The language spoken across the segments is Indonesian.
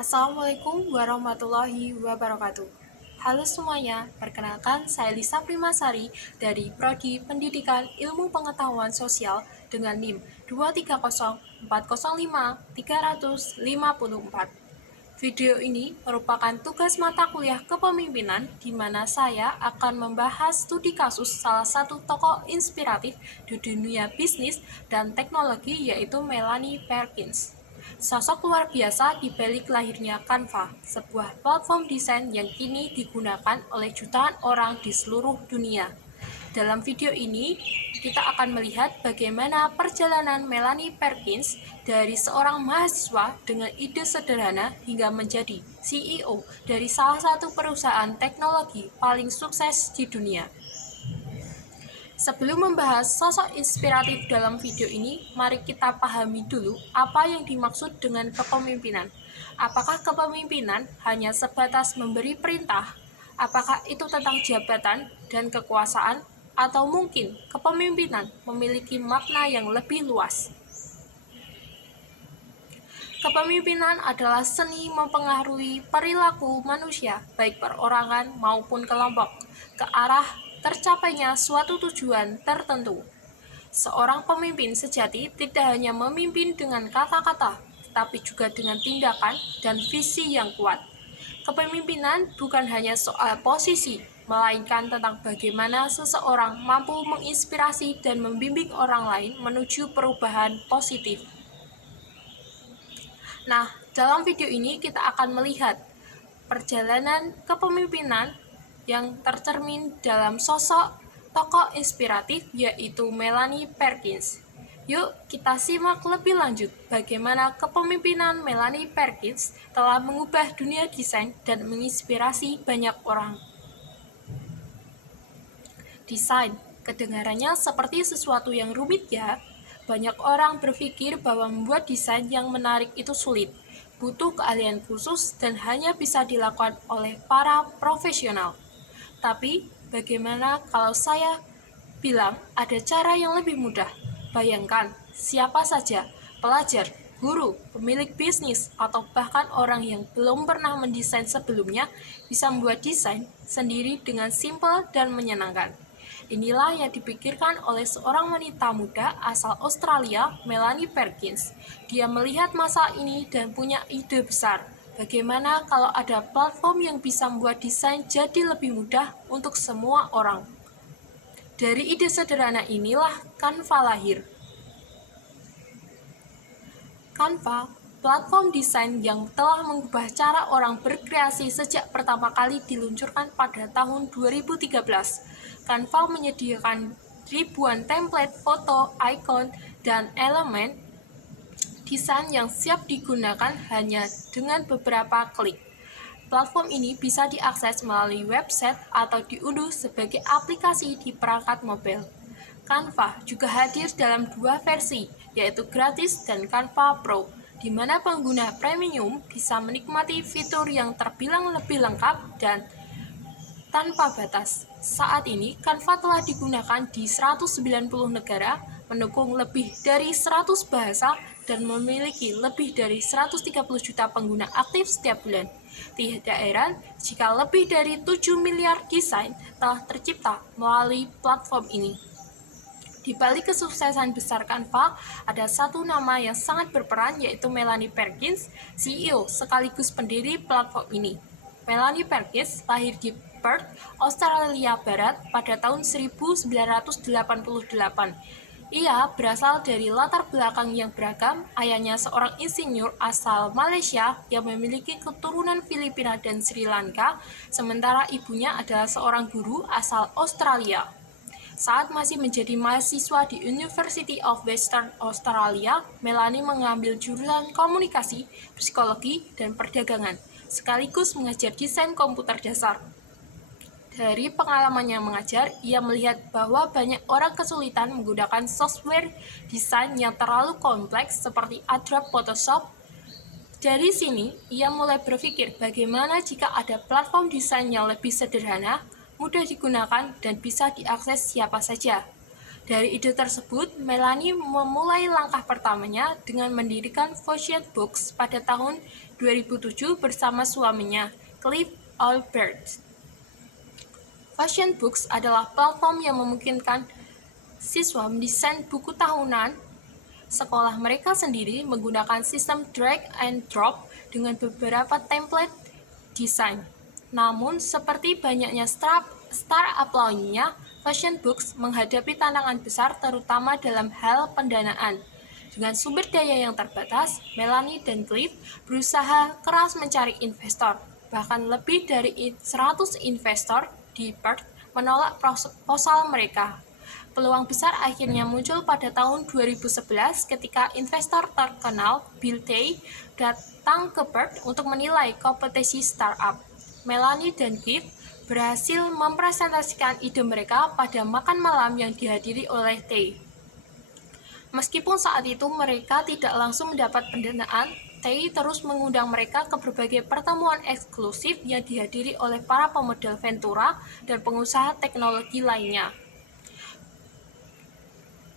Assalamualaikum warahmatullahi wabarakatuh. Halo semuanya, perkenalkan saya Lisa Primasari dari Prodi Pendidikan Ilmu Pengetahuan Sosial dengan NIM 230405354. Video ini merupakan tugas mata kuliah kepemimpinan di mana saya akan membahas studi kasus salah satu tokoh inspiratif di dunia bisnis dan teknologi yaitu Melanie Perkins. Sosok luar biasa di balik lahirnya Canva, sebuah platform desain yang kini digunakan oleh jutaan orang di seluruh dunia. Dalam video ini, kita akan melihat bagaimana perjalanan Melanie Perkins dari seorang mahasiswa dengan ide sederhana hingga menjadi CEO dari salah satu perusahaan teknologi paling sukses di dunia. Sebelum membahas sosok inspiratif dalam video ini, mari kita pahami dulu apa yang dimaksud dengan kepemimpinan. Apakah kepemimpinan hanya sebatas memberi perintah? Apakah itu tentang jabatan dan kekuasaan? Atau mungkin kepemimpinan memiliki makna yang lebih luas? Kepemimpinan adalah seni mempengaruhi perilaku manusia, baik perorangan maupun kelompok, ke arah tercapainya suatu tujuan tertentu. Seorang pemimpin sejati tidak hanya memimpin dengan kata-kata, tetapi juga dengan tindakan dan visi yang kuat. Kepemimpinan bukan hanya soal posisi, melainkan tentang bagaimana seseorang mampu menginspirasi dan membimbing orang lain menuju perubahan positif. Nah, dalam video ini kita akan melihat perjalanan kepemimpinan yang tercermin dalam sosok tokoh inspiratif yaitu Melanie Perkins. Yuk kita simak lebih lanjut bagaimana kepemimpinan Melanie Perkins telah mengubah dunia desain dan menginspirasi banyak orang. Desain, kedengarannya seperti sesuatu yang rumit ya. Banyak orang berpikir bahwa membuat desain yang menarik itu sulit, butuh keahlian khusus dan hanya bisa dilakukan oleh para profesional. Tapi, bagaimana kalau saya bilang ada cara yang lebih mudah? Bayangkan, siapa saja, pelajar, guru, pemilik bisnis, atau bahkan orang yang belum pernah mendesain sebelumnya bisa membuat desain sendiri dengan simpel dan menyenangkan. Inilah yang dipikirkan oleh seorang wanita muda asal Australia, Melanie Perkins. Dia melihat masa ini dan punya ide besar. Bagaimana kalau ada platform yang bisa membuat desain jadi lebih mudah untuk semua orang? Dari ide sederhana inilah Canva lahir. Canva, platform desain yang telah mengubah cara orang berkreasi sejak pertama kali diluncurkan pada tahun 2013. Canva menyediakan ribuan template foto, icon, dan elemen desain yang siap digunakan hanya dengan beberapa klik. Platform ini bisa diakses melalui website atau diunduh sebagai aplikasi di perangkat mobil. Canva juga hadir dalam dua versi, yaitu gratis dan Canva Pro, di mana pengguna premium bisa menikmati fitur yang terbilang lebih lengkap dan tanpa batas. Saat ini, Canva telah digunakan di 190 negara, mendukung lebih dari 100 bahasa, dan memiliki lebih dari 130 juta pengguna aktif setiap bulan. Tidak heran jika lebih dari 7 miliar desain telah tercipta melalui platform ini. Di balik kesuksesan besar Canva, ada satu nama yang sangat berperan yaitu Melanie Perkins, CEO sekaligus pendiri platform ini. Melanie Perkins lahir di Perth, Australia Barat pada tahun 1988. Ia berasal dari latar belakang yang beragam. Ayahnya seorang insinyur asal Malaysia yang memiliki keturunan Filipina dan Sri Lanka, sementara ibunya adalah seorang guru asal Australia. Saat masih menjadi mahasiswa di University of Western Australia, Melanie mengambil jurusan komunikasi, psikologi, dan perdagangan, sekaligus mengajar desain komputer dasar. Dari pengalamannya mengajar, ia melihat bahwa banyak orang kesulitan menggunakan software desain yang terlalu kompleks seperti Adobe Photoshop. Dari sini, ia mulai berpikir bagaimana jika ada platform desain yang lebih sederhana, mudah digunakan, dan bisa diakses siapa saja. Dari ide tersebut, Melanie memulai langkah pertamanya dengan mendirikan Fashion Books pada tahun 2007 bersama suaminya, Cliff Albert. Fashion Books adalah platform yang memungkinkan siswa mendesain buku tahunan sekolah mereka sendiri menggunakan sistem drag and drop dengan beberapa template desain. Namun, seperti banyaknya startup lainnya, Fashion Books menghadapi tantangan besar terutama dalam hal pendanaan. Dengan sumber daya yang terbatas, Melanie dan Cliff berusaha keras mencari investor. Bahkan lebih dari 100 investor di Perth menolak proposal mereka. Peluang besar akhirnya muncul pada tahun 2011 ketika investor terkenal Bill Tay datang ke Perth untuk menilai kompetisi startup. Melanie dan Cliff berhasil mempresentasikan ide mereka pada makan malam yang dihadiri oleh Tay. Meskipun saat itu mereka tidak langsung mendapat pendanaan, Tay terus mengundang mereka ke berbagai pertemuan eksklusif yang dihadiri oleh para pemodal Ventura dan pengusaha teknologi lainnya.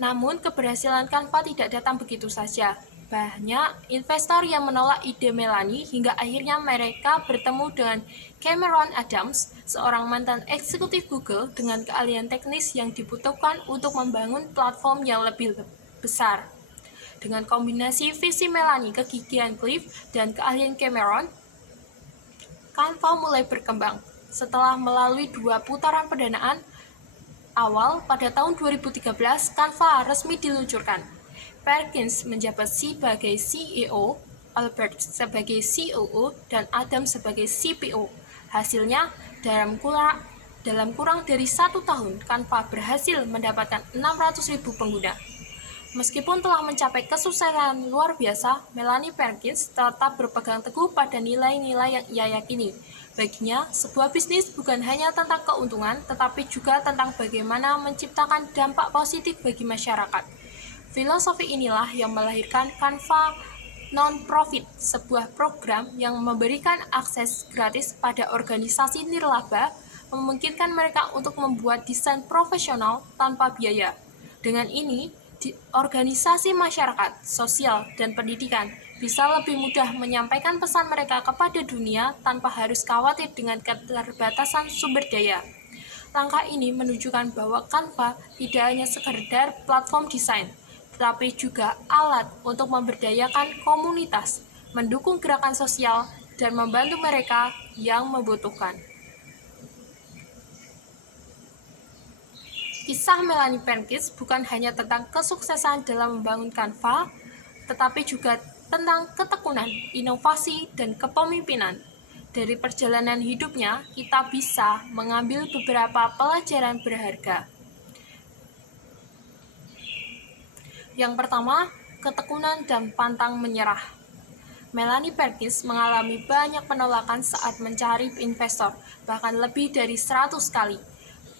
Namun, keberhasilan Canva tidak datang begitu saja. Banyak investor yang menolak ide Melanie hingga akhirnya mereka bertemu dengan Cameron Adams, seorang mantan eksekutif Google dengan keahlian teknis yang dibutuhkan untuk membangun platform yang lebih besar. Dengan kombinasi visi Melanie, kegigihan Cliff, dan keahlian Cameron, Canva mulai berkembang. Setelah melalui 2 putaran pendanaan awal, pada tahun 2013, Canva resmi diluncurkan. Perkins menjabat sebagai CEO, Albert sebagai COO, dan Adam sebagai CPO. Hasilnya, dalam kurang dari 1 tahun, Canva berhasil mendapatkan 600.000 pengguna. Meskipun telah mencapai kesuksesan luar biasa, Melanie Perkins tetap berpegang teguh pada nilai-nilai yang ia yakini. Baginya, sebuah bisnis bukan hanya tentang keuntungan, tetapi juga tentang bagaimana menciptakan dampak positif bagi masyarakat. Filosofi inilah yang melahirkan Canva Non-Profit, sebuah program yang memberikan akses gratis pada organisasi nirlaba, memungkinkan mereka untuk membuat desain profesional tanpa biaya. Dengan ini, organisasi masyarakat, sosial, dan pendidikan bisa lebih mudah menyampaikan pesan mereka kepada dunia tanpa harus khawatir dengan keterbatasan sumber daya. Langkah ini menunjukkan bahwa Canva tidak hanya sekedar platform desain, tetapi juga alat untuk memberdayakan komunitas, mendukung gerakan sosial, dan membantu mereka yang membutuhkan. Kisah Melanie Perkins bukan hanya tentang kesuksesan dalam membangun Canva, tetapi juga tentang ketekunan, inovasi, dan kepemimpinan. Dari perjalanan hidupnya, kita bisa mengambil beberapa pelajaran berharga. Yang pertama, ketekunan dan pantang menyerah. Melanie Perkins mengalami banyak penolakan saat mencari investor, bahkan lebih dari 100 kali.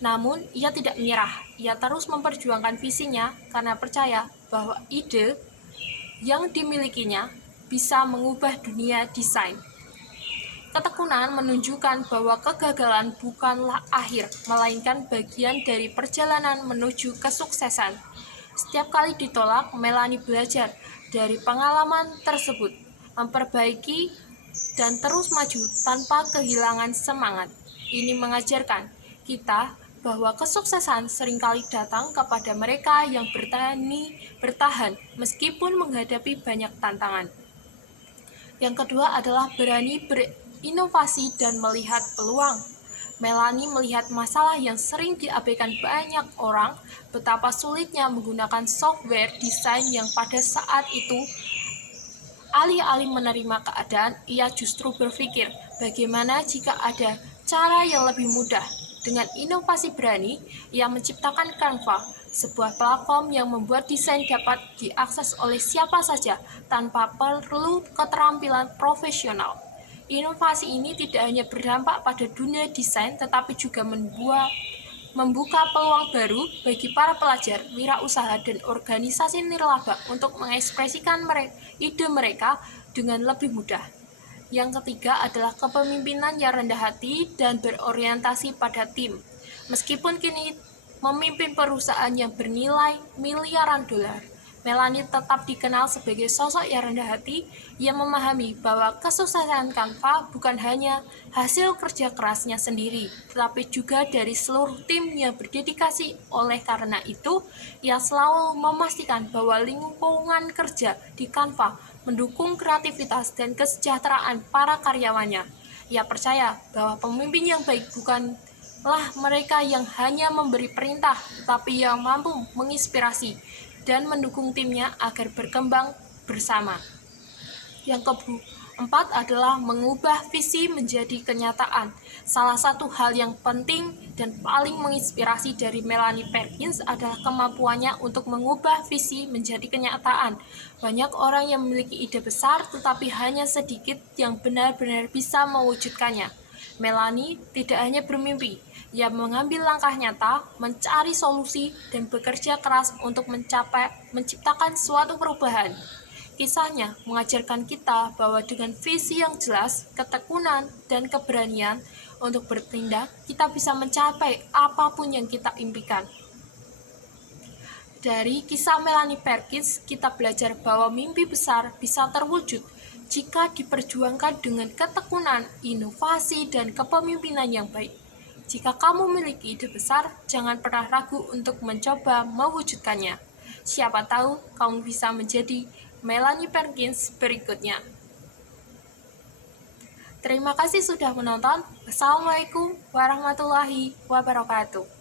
Namun, ia tidak menyerah. Ia terus memperjuangkan visinya karena percaya bahwa ide yang dimilikinya bisa mengubah dunia desain. Ketekunan menunjukkan bahwa kegagalan bukanlah akhir, melainkan bagian dari perjalanan menuju kesuksesan. Setiap kali ditolak, Melanie belajar dari pengalaman tersebut, memperbaiki, dan terus maju tanpa kehilangan semangat. Ini mengajarkan kita bahwa kesuksesan seringkali datang kepada mereka yang bertahan meskipun menghadapi banyak tantangan. Yang kedua adalah berani berinovasi dan melihat peluang. Melanie melihat masalah yang sering diabaikan banyak orang, betapa sulitnya menggunakan software desain yang pada saat itu alih-alih menerima keadaan, ia justru berpikir bagaimana jika ada cara yang lebih mudah. Dengan inovasi berani, ia menciptakan Canva, sebuah platform yang membuat desain dapat diakses oleh siapa saja tanpa perlu keterampilan profesional. Inovasi ini tidak hanya berdampak pada dunia desain, tetapi juga membuka peluang baru bagi para pelajar, wirausaha, dan organisasi nirlaba untuk mengekspresikan ide mereka dengan lebih mudah. Yang ketiga adalah kepemimpinan yang rendah hati dan berorientasi pada tim. Meskipun kini memimpin perusahaan yang bernilai miliaran dolar. Melanie tetap dikenal sebagai sosok yang rendah hati yang memahami bahwa kesuksesan Canva bukan hanya hasil kerja kerasnya sendiri, tetapi juga dari seluruh tim yang berdedikasi. Oleh karena itu, ia selalu memastikan bahwa lingkungan kerja di Canva mendukung kreativitas dan kesejahteraan para karyawannya. Ia percaya bahwa pemimpin yang baik bukanlah mereka yang hanya memberi perintah, tetapi yang mampu menginspirasi dan mendukung timnya agar berkembang bersama. Yang keempat adalah mengubah visi menjadi kenyataan. Salah satu hal yang penting dan paling menginspirasi dari Melanie Perkins adalah kemampuannya untuk mengubah visi menjadi kenyataan. Banyak orang yang memiliki ide besar, tetapi hanya sedikit yang benar-benar bisa mewujudkannya. Melanie tidak hanya bermimpi, ia mengambil langkah nyata, mencari solusi, dan bekerja keras untuk menciptakan suatu perubahan. Kisahnya mengajarkan kita bahwa dengan visi yang jelas, ketekunan, dan keberanian untuk bertindak, kita bisa mencapai apapun yang kita impikan. Dari kisah Melanie Perkins, kita belajar bahwa mimpi besar bisa terwujud jika diperjuangkan dengan ketekunan, inovasi, dan kepemimpinan yang baik. Jika kamu memiliki ide besar, jangan pernah ragu untuk mencoba mewujudkannya. Siapa tahu kamu bisa menjadi Melanie Perkins berikutnya. Terima kasih sudah menonton. Wassalamualaikum warahmatullahi wabarakatuh.